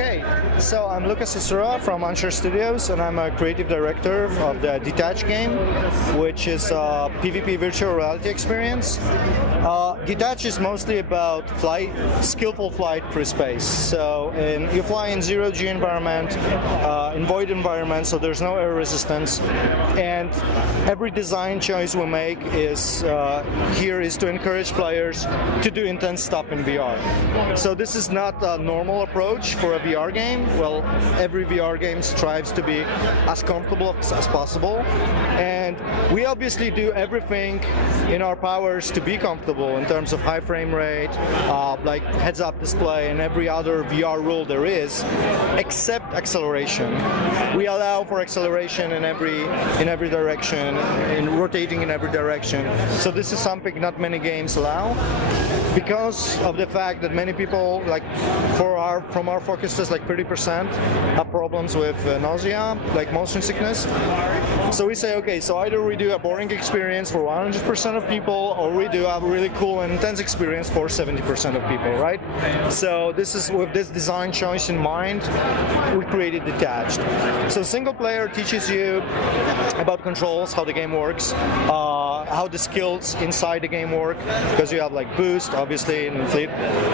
Okay, so I'm Lucas Cicero from Unsure Studios, and I'm a creative director of the Detatched game, which is a PvP virtual reality experience. Detatched is mostly about skillful flight through space. So you fly in zero-G environment, in void environment, so there's no air resistance, and every design choice we make is to encourage players to do intense stuff in VR. So this is not a normal approach for a VR game. Well, every VR game strives to be as comfortable as possible, and we obviously do everything in our powers to be comfortable in terms of high frame rate, like heads-up display, and every other VR rule there is, except acceleration. We allow for acceleration in every direction, in rotating in every direction. So this is something not many games allow, because of the fact that many people, like from our focuses, like 30% have problems with nausea, like motion sickness. So we say, okay, so either we do a boring experience for 100% of people, or we do a really cool and intense experience for 70% of people, right? So this is with this design choice in mind, we created Detatched. So single player teaches you about controls, how the game works, how the skills inside the game work, because you have like boost, obviously in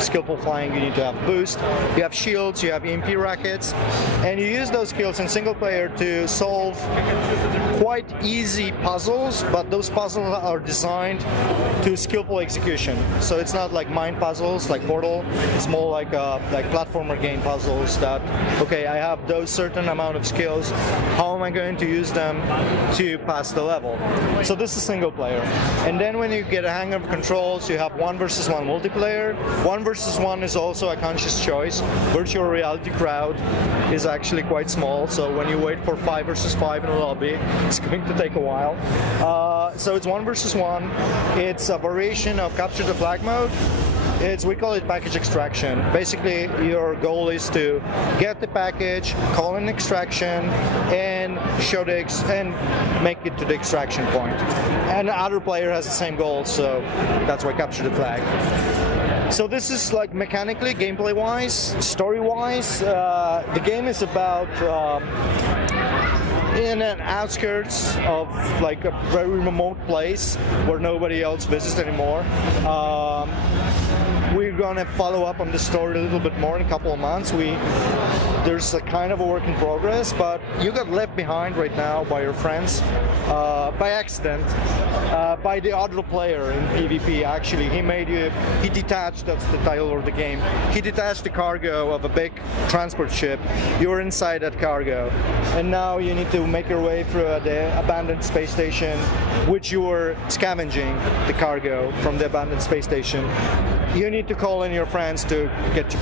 skillful flying you need to have boost, you have shields, you have EMP rackets, and you use those skills in single player to solve quite easy puzzles, but those puzzles are designed to skillful execution. So it's not like mind puzzles like Portal, it's more like platformer game puzzles that, okay, I have those certain amount of skills, how am I going to use them to pass the level? So this is single player. And then when you get a hang of controls, you have 1 versus 1 multiplayer. 1 versus 1 is also a conscious choice. Virtual reality crowd is actually quite small, so when you wait for 5 versus 5 in a lobby, it's going to take a while. So it's 1 versus 1. It's a variation of capture the flag mode. We call it package extraction. Basically, your goal is to get the package, call an extraction, and make it to the extraction point. And the other player has the same goal, so that's why capture the flag. So this is like mechanically, gameplay-wise, story-wise, the game is about in an outskirts of like a very remote place where nobody else visits anymore. We're gonna follow up on the story a little bit more in a couple of months. There's a kind of a work in progress, but you got left behind right now by your friends, by accident, by the other player in PvP. Actually, he detached, that's the title of the game, he detached the cargo of a big transport ship. You were inside that cargo, and now you need to make your way through the abandoned space station, which you were scavenging the cargo from the abandoned space station. You need to call in your friends to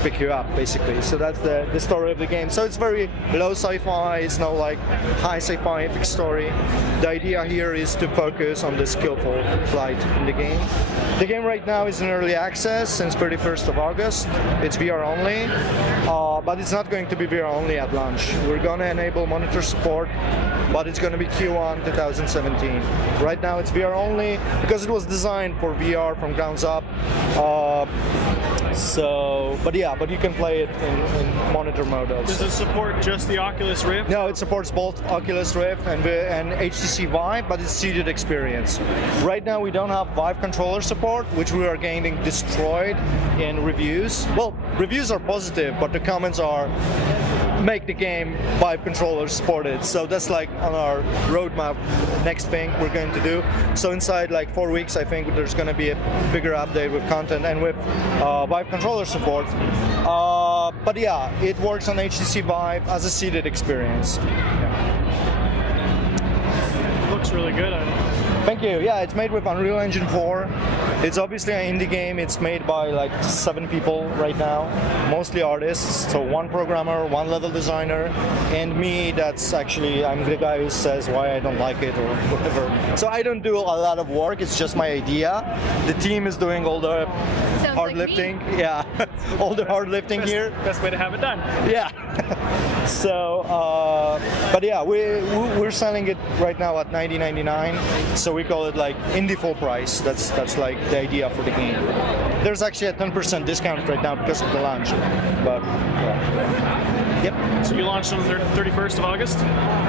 pick you up, basically. So that's the story of the game. So it's very low sci-fi, it's not like high sci-fi epic story. The idea here is to focus on the skillful flight in the game. The game right now is in early access since 31st of August. It's VR only, but it's not going to be VR only at launch. We're going to enable monitor support, but it's going to be Q1 2017. Right now it's VR only because it was designed for VR from ground up. But you can play it in monitor mode also. Does it support just the Oculus Rift? No, it supports both Oculus Rift and HTC Vive, but it's seated experience. Right now we don't have Vive controller support, which we are getting destroyed in reviews. Well, reviews are positive, but the comments are make the game Vive controller supported. So that's like on our roadmap, next thing we're going to do. So inside like 4 weeks, I think there's going to be a bigger update with content and with Vive controller support. But yeah, it works on HTC Vive as a seated experience. Yeah. Looks really good. Thank you. Yeah, it's made with Unreal Engine 4. It's obviously an indie game. It's made by like 7 people right now, mostly artists. So 1 programmer, 1 level designer, and me. I'm the guy who says why I don't like it or whatever. So I don't do a lot of work. It's just my idea. The team is doing all the hard lifting. Yeah, all the hard lifting here. Best way to have it done. Yeah. So, but yeah, we're selling it right now at $90.99. So we call it like indie full price. That's like the idea for the game. There's actually a 10% discount right now because of the launch. But yeah. Yep. So you launched on the 31st of August.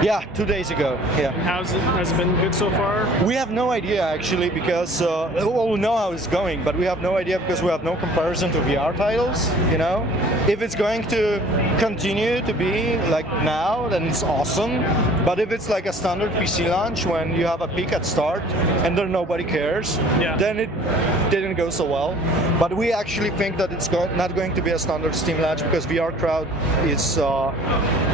Yeah, 2 days ago. Yeah. Has it been good so far? We have no idea actually because well, we know how it's going, but we have no idea because we have no comparison to VR titles. You know, if it's going to continue to be like now, then it's awesome. But if it's like a standard PC launch when you have a peak at start and then nobody cares, Yeah. then it didn't go so well. But we actually think that it's not going to be a standard Steam launch because VR crowd is,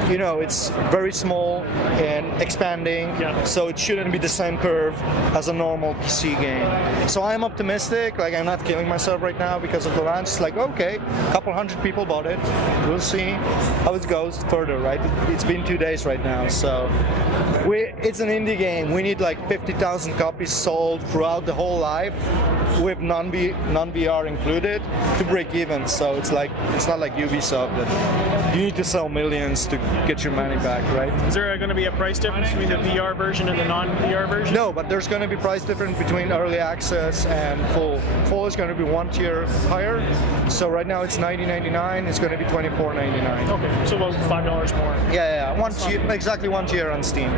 you know, it's very small and expanding, Yeah. so it shouldn't be the same curve as a normal PC game. So I'm optimistic. Like I'm not killing myself right now because of the launch. It's like okay, a couple hundred people bought it. We'll see how it goes further. Right? It's been 2 days right now, so it's an indie game. We need like 50,000 copies sold throughout the whole life, with non-VR included, to break even. So it's not like Ubisoft that you need to sell millions to get your money back, right? Is there going to be a price difference between the VR version and the non-VR version? No, but there's going to be price difference between early access and full. Full is going to be 1 tier higher. So right now it's $90.99. It's going to be $24.99. Okay, so about $5 more. Yeah. Exactly 1 tier on Steam.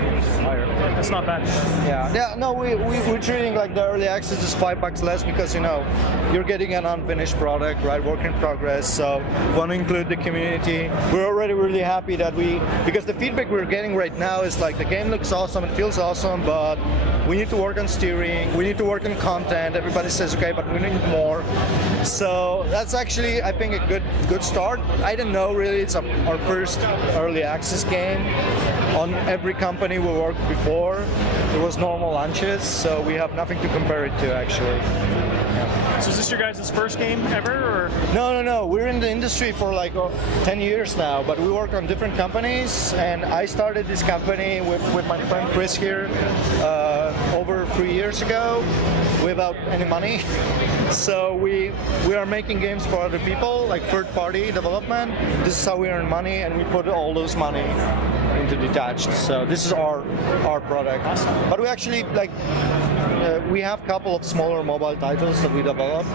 Higher. That's not bad. Yeah. No, we're treating like the early access is $5 less because you know you're getting an unfinished product, right? Work in progress. So want to include the community. We're already really happy that because the feedback we're getting right now is like the game looks awesome, it feels awesome, but we need to work on steering, we need to work on content. Everybody says okay, but we need more. So that's actually, I think, a good start. I didn't know really it's our first early access game. On every company we worked before, it was normal launches, so we have nothing to compare it to actually. So is this your guys' first game ever, or? No. We're in the industry for like 10 years now, but we work on different companies, and I started this company with my friend Chris here over 3 years ago without any money. So we are making games for other people, like third-party development. This is how we earn money, and we put all those money into Detatched. So this is our product. But we actually we have a couple of smaller mobile titles that we develop,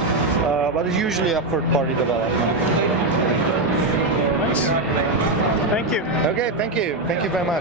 but it's usually a third-party development. Nice. Thank you. Okay, thank you very much.